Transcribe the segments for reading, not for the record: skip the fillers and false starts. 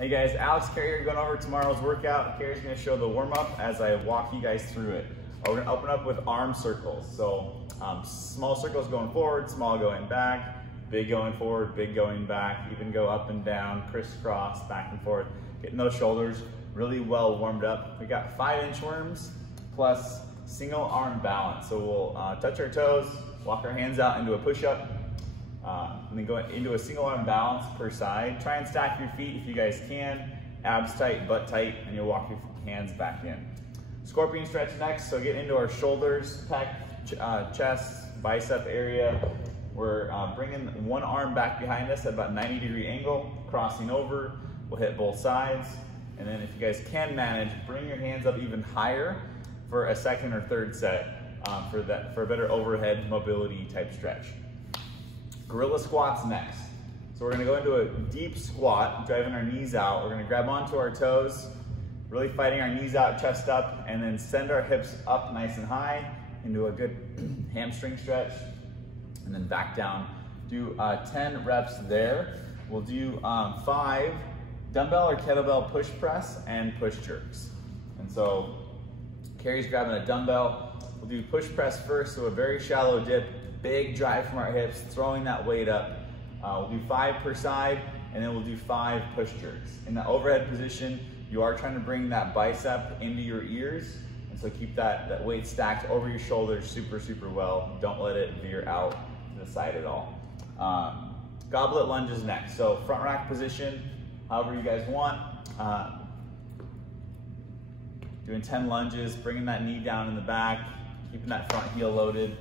Hey guys, Alex Carrier going over tomorrow's workout. Carrier's gonna show the warm-up as I walk you guys through it. We're gonna open up with arm circles. So small circles going forward, small going back, big going forward, big going back, even go up and down, crisscross, back and forth. Getting those shoulders really well warmed up. We got 5 inchworms plus single arm balance. So we'll touch our toes, walk our hands out into a push-up, and then go into a single arm balance per side. Try and stack your feet if you guys can. Abs tight, butt tight, and you'll walk your hands back in. Scorpion stretch next, so get into our shoulders, pec, chest, bicep area. We're bringing one arm back behind us at about 90-degree angle, crossing over. We'll hit both sides. And then if you guys can manage, bring your hands up even higher for a second or third set for a better overhead mobility type stretch. Gorilla squats next. So we're gonna go into a deep squat, driving our knees out. We're gonna grab onto our toes, really fighting our knees out, chest up, and then send our hips up nice and high into a good hamstring stretch, and then back down. Do 10 reps there. We'll do 5 dumbbell or kettlebell push press and push jerks. And so Carrie's grabbing a dumbbell. We'll do push press first, so a very shallow dip, big drive from our hips, throwing that weight up. We'll do 5 per side, and then we'll do 5 push jerks. In the overhead position, you are trying to bring that bicep into your ears, and so keep that weight stacked over your shoulders super, super well. Don't let it veer out to the side at all. Goblet lunges next. So front rack position, however you guys want. Doing 10 lunges, bringing that knee down in the back, keeping that front heel loaded.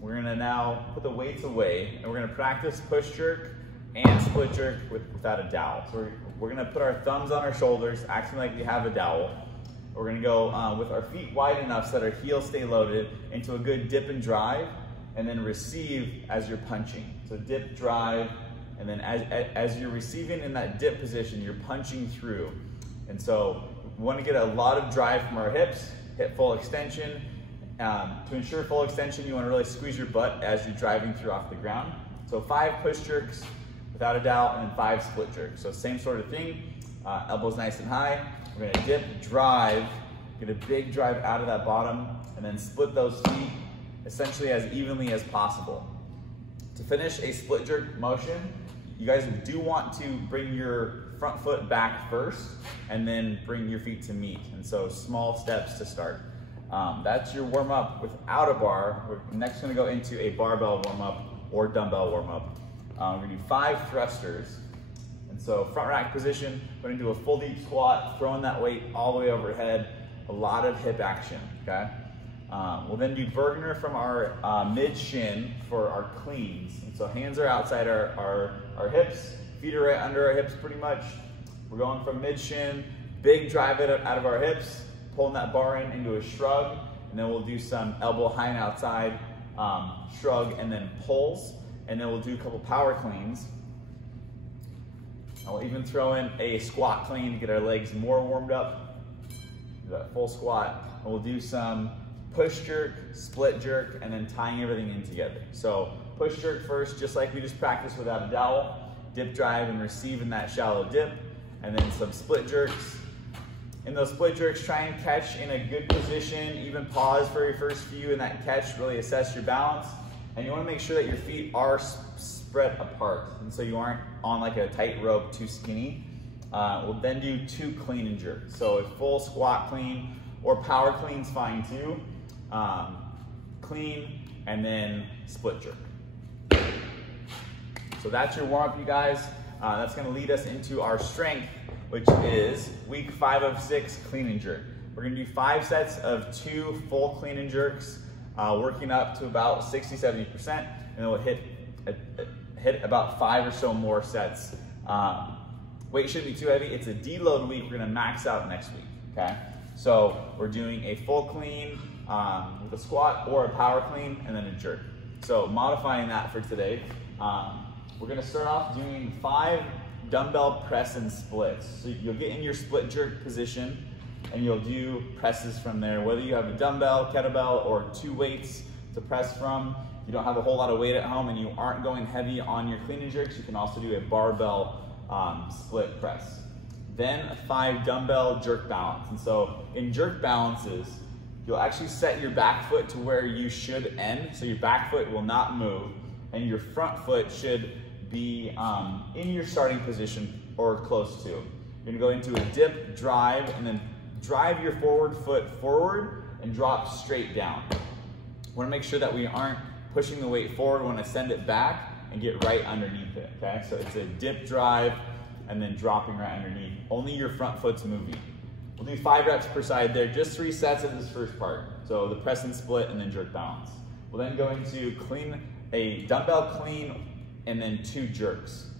We're gonna now put the weights away, and we're gonna practice push jerk and split jerk without a dowel. So we're gonna put our thumbs on our shoulders, acting like we have a dowel. We're gonna go with our feet wide enough so that our heels stay loaded into a good dip and drive, and then receive as you're punching. So dip, drive, and then as you're receiving in that dip position, you're punching through. And so we wanna get a lot of drive from our hips, hit full extension. To ensure full extension, you want to really squeeze your butt as you're driving through off the ground. So 5 push jerks without a dowel, and then 5 split jerks. So same sort of thing, elbows nice and high. We're going to dip, drive, get a big drive out of that bottom, and then split those feet essentially as evenly as possible. To finish a split jerk motion, you guys do want to bring your front foot back first, and then bring your feet to meet. And so small steps to start. That's your warm-up without a bar. We're next gonna go into a barbell warm-up or dumbbell warm-up. We're gonna do 5 thrusters. And so front rack position, we're gonna do a full deep squat, throwing that weight all the way overhead, a lot of hip action, okay? We'll then do Bergener from our mid shin for our cleans. And so hands are outside our hips, feet are right under our hips pretty much. We're going from mid shin, big drive it out of our hips, pulling that bar in into a shrug, and then we'll do some elbow high and outside, shrug, and then pulls, and then we'll do a couple power cleans. And we'll even throw in a squat clean to get our legs more warmed up. Do that full squat, and we'll do some push jerk, split jerk, and then tying everything in together. So push jerk first, just like we just practiced without a dowel, dip, drive, and receive in that shallow dip, and then some split jerks. In those split jerks, try and catch in a good position, even pause for your first few in that catch, really assess your balance. And you wanna make sure that your feet are spread apart, and so you aren't on like a tight rope, too skinny. We'll then do 2 clean and jerks. So a full squat clean or power clean's fine too. Clean and then split jerk. So that's your warm up, you guys. That's gonna lead us into our strength, which is week 5 of 6 clean and jerk. We're gonna do 5 sets of 2 full clean and jerks, working up to about 60–70%, and then we'll hit about 5 or so more sets. Weight shouldn't be too heavy. It's a deload week. We're gonna max out next week, okay? So we're doing a full clean with a squat or a power clean and then a jerk. So modifying that for today, we're gonna start off doing 5 dumbbell press and splits. So you'll get in your split jerk position and you'll do presses from there, whether you have a dumbbell, kettlebell, or 2 weights to press from. If you don't have a whole lot of weight at home and you aren't going heavy on your clean and jerks, you can also do a barbell split press. Then 5 dumbbell jerk balance. And so in jerk balances, you'll actually set your back foot to where you should end. So your back foot will not move and your front foot should be in your starting position or close to. You're gonna go into a dip, drive, and then drive your forward foot forward and drop straight down. Wanna make sure that we aren't pushing the weight forward. We wanna send it back and get right underneath it, okay? So it's a dip, drive, and then dropping right underneath. Only your front foot's moving. We'll do 5 reps per side there, just 3 sets of this first part. So the press and split and then jerk balance. We'll then go into clean, a dumbbell clean, and then 2 jerks.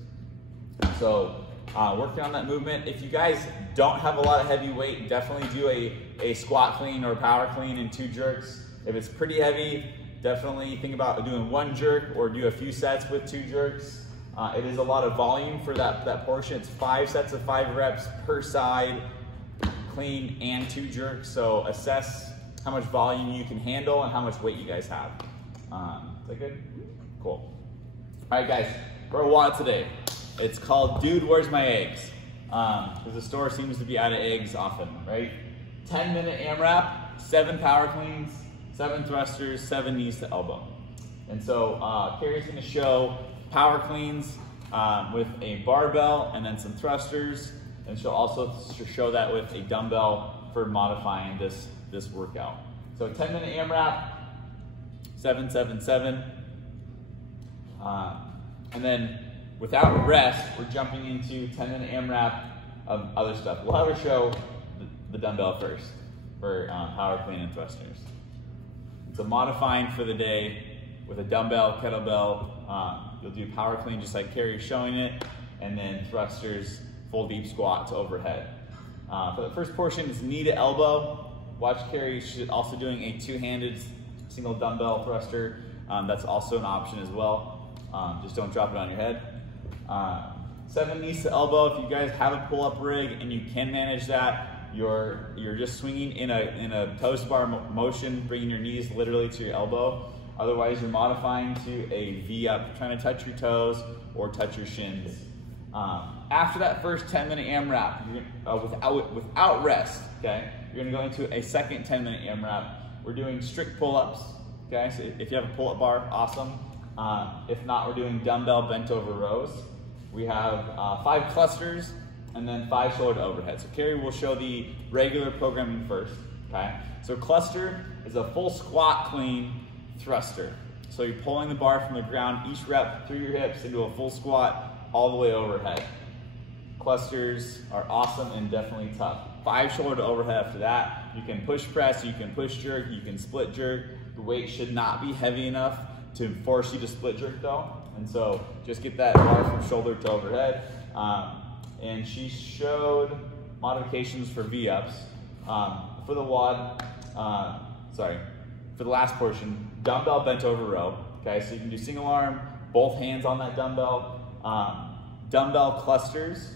So working on that movement. If you guys don't have a lot of heavy weight, definitely do a squat clean or power clean and 2 jerks. If it's pretty heavy, definitely think about doing 1 jerk or do a few sets with 2 jerks. It is a lot of volume for that portion. It's 5 sets of 5 reps per side, clean and 2 jerks. So assess how much volume you can handle and how much weight you guys have. Is that good? Cool. All right, guys, for a WOD today. It's called Dude, Where's My Eggs? Because the store seems to be out of eggs often, right? 10-minute AMRAP, 7 power cleans, 7 thrusters, 7 knees to elbow. And so Carrie's gonna show power cleans with a barbell and then some thrusters. And she'll also show that with a dumbbell for modifying this workout. So 10-minute AMRAP, 7, 7, 7. And then without rest, we're jumping into 10-minute AMRAP of other stuff. We'll have her show the dumbbell first for power clean and thrusters. So modifying for the day with a dumbbell, kettlebell, you'll do power clean just like Carrie's showing it, and then thrusters, full deep squat to overhead. For the first portion, it's knee to elbow. Watch Carrie, she's also doing a 2-handed single dumbbell thruster. That's also an option as well. Just don't drop it on your head. 7 knees to elbow. If you guys have a pull-up rig and you can manage that, you're just swinging in a toast bar motion, bringing your knees literally to your elbow. Otherwise, you're modifying to a V-up, trying to touch your toes or touch your shins. After that first 10-minute AMRAP, without rest, okay, you're gonna go into a second 10-minute AMRAP. We're doing strict pull-ups, okay? So if you have a pull-up bar, awesome. If not, we're doing dumbbell bent over rows. We have 5 clusters and then 5 shoulder to overhead. So Carrie will show the regular programming first, okay? So cluster is a full squat clean thruster. So you're pulling the bar from the ground, each rep through your hips into a full squat all the way overhead. Clusters are awesome and definitely tough. 5 shoulder to overhead after that. You can push press, you can push jerk, you can split jerk. The weight should not be heavy enough to force you to split jerk though. And so just get that bar from shoulder to overhead. And she showed modifications for V-ups. For the WOD, for the last portion, dumbbell bent over row. Okay, so you can do single arm, both hands on that dumbbell. Dumbbell clusters.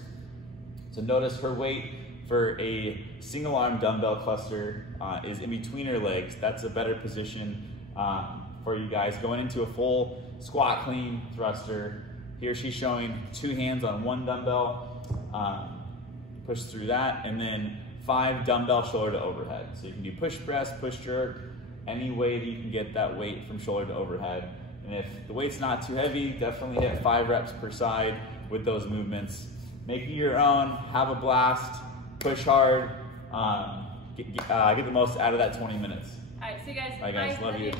So notice her weight for a single arm dumbbell cluster is in between her legs. That's a better position for you guys. Going into a full squat clean thruster. Here she's showing 2 hands on 1 dumbbell. Push through that, and then 5 dumbbell shoulder to overhead. So you can do push press, push jerk, any way that you can get that weight from shoulder to overhead. And if the weight's not too heavy, definitely hit 5 reps per side with those movements. Make it your own, have a blast, push hard, get the most out of that 20 minutes. All right, see you guys. Bye guys, love you.